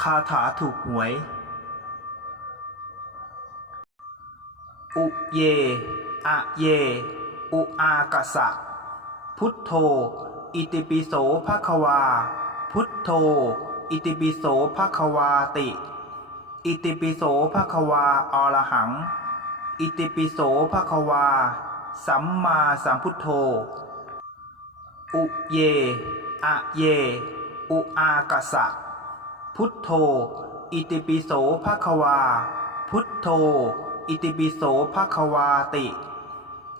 คาถาถูกหวย อุเย อะเย อุอากะสะ พุทโธ อิติปิโสภควา พุทโธ อิติปิโสภควาติ อิติปิโสภควาอรหัง อิติปิโสภควา สัมมาสัมพุทโธ อุเย อะเย อุอากะสะ พุทโธ อิติปิโสภควา พุทโธ อิติปิโสภควาติ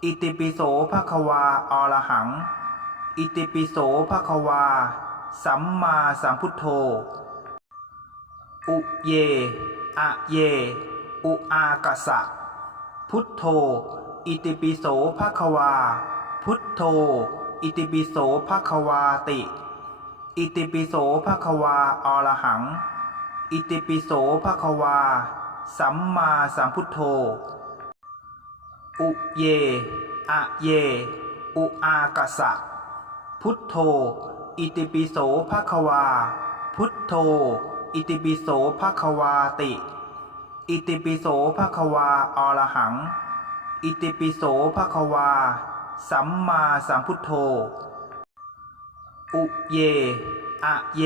อิติปิโสภควาอรหัง อิติปิโสภควา สัมมาสัมพุทโธ อุเย อะเย อุอากะสะ พุทโธ อิติปิโสภควา พุทโธ อิติปิโสภควาติ อิติปิโสภควาอรหัง อิติปิโสภควา สัมมาสัมพุทโธ อุเย อะเย อุอากะสะ พุทโธ อิติปิโสภควา พุทโธ อิติปิโสภควาติ อิติปิโสภควาอรหัง อิติปิโสภควา สัมมาสัมพุทโธ อุเย อะเย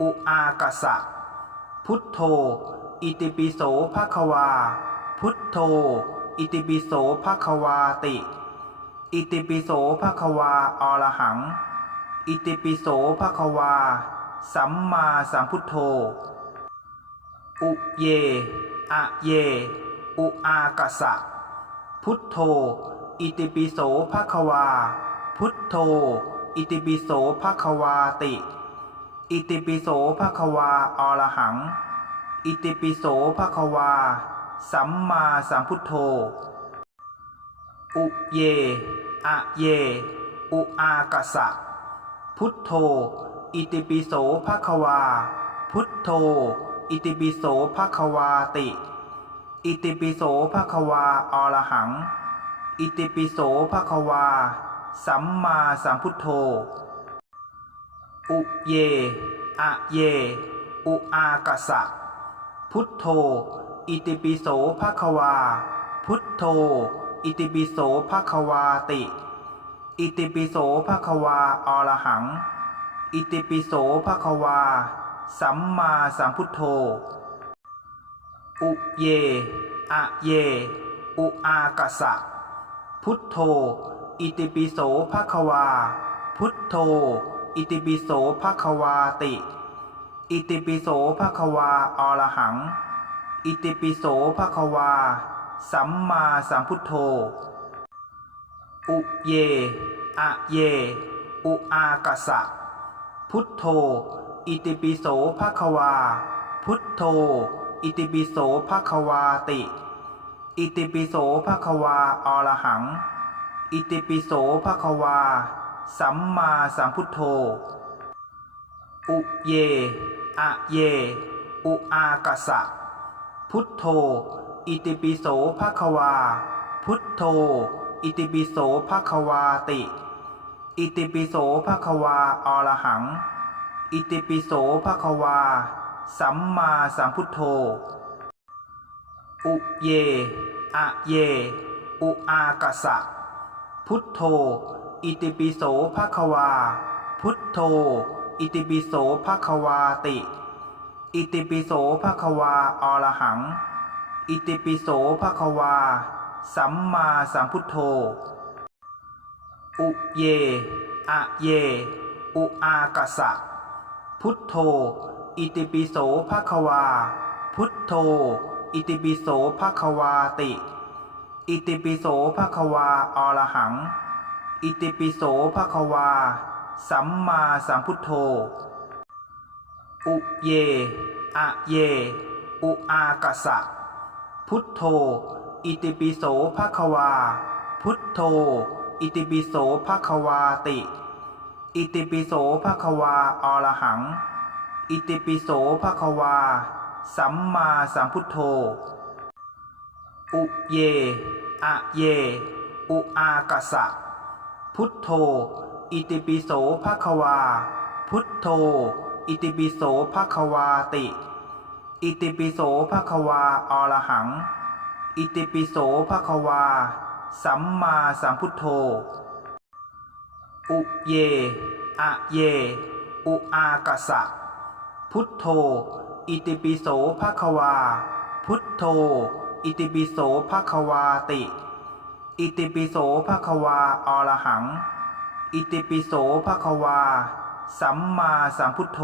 อุอากสะ พุทโธ อิติปิโสภควา พุทโธ อิติปิโสภควาติ อิติปิโสภควาอรหัง อิติปิโสภควา สัมมาสัมพุทโธ อุเย อะเย อุอากสะ พุทโธ อิติปิโสภควา พุทโธ อิติปิโสภะควาติ อิติปิโสภะควาอรหัง อิติปิโสภะควา สัมมาสัมพุทโธ อุเย อะเย อุอากสะ พุทโธ อิติปิโสภะควา พุทโธ อิติปิโสภะควาติ อิติปิโสภะควาอรหัง อิติปิโสภะควา สัมมาสัมพุทโธ อุเย อะเย อุอากะสะ พุทโธ อิติปิโสภะควา พุทโธ อิติปิโสภะควาติ อิติปิโสภะควาอรหัง อิติปิโสภะควา สัมมาสัมพุทโธ อุเย อะเย อุอากะสะ พุทโธ อิติปิโสภะควา พุทโธ อิติปิโสภะควาติ อิติปิโสภะควาอรหัง อิติปิโสภะควา สัมมาสัมพุทโธ อุเย อะเย อุอากะสะ พุทโธ อิติปิโสภะควา พุทโธ อิติปิโสภะควาติ อิติปิโสภะควาอรหัง อิติปิโสภควา สัมมาสัมพุทโธ อุเย อะเย อุอากะสะ พุทโธ อิติปิโสภควา พุทโธ อิติปิโสภควาติ อิติปิโสภควาอรหัง อิติปิโสภควา สัมมาสัมพุทโธ อุเย อะเย อุอากะสะ พุทโธ อิติปิโสภควา พุทโธ อิติปิโสภควาติ อิติปิโสภควาอรหัง อิติปิโสภควา สัมมาสัมพุทโธ อุเย อะเย อุอากะสะ พุทโธ อิติปิโสภควา พุทโธ อิติปิโสภควาติ อิติปิโสภควาอรหัง อิติปิโสภควา สัมมาสัมพุทโธ อุเย อะเย อุอากะสะ พุทโธ อิติปิโสภควา พุทโธ อิติปิโสภควาติ อิติปิโสภควาอรหัง อิติปิโสภควา สัมมาสัมพุทโธ อุเย อะเย อุอากสะ พุทโธ อิติปิโสภควา พุทโธ อิติปิโสภะคะวาติ อิติปิโสภะคะวาอรหัง อิติปิโสภะคะวา สัมมาสัมพุทโธ อุเย อะเย อุอากสสะพุทโธ อิติปิโสภะคะวา พุทโธ อิติปิโสภะคะวาติ อิติปิโสภะคะวาอรหัง อิติปิโสภะคะวา สัมมาสัมพุทโธ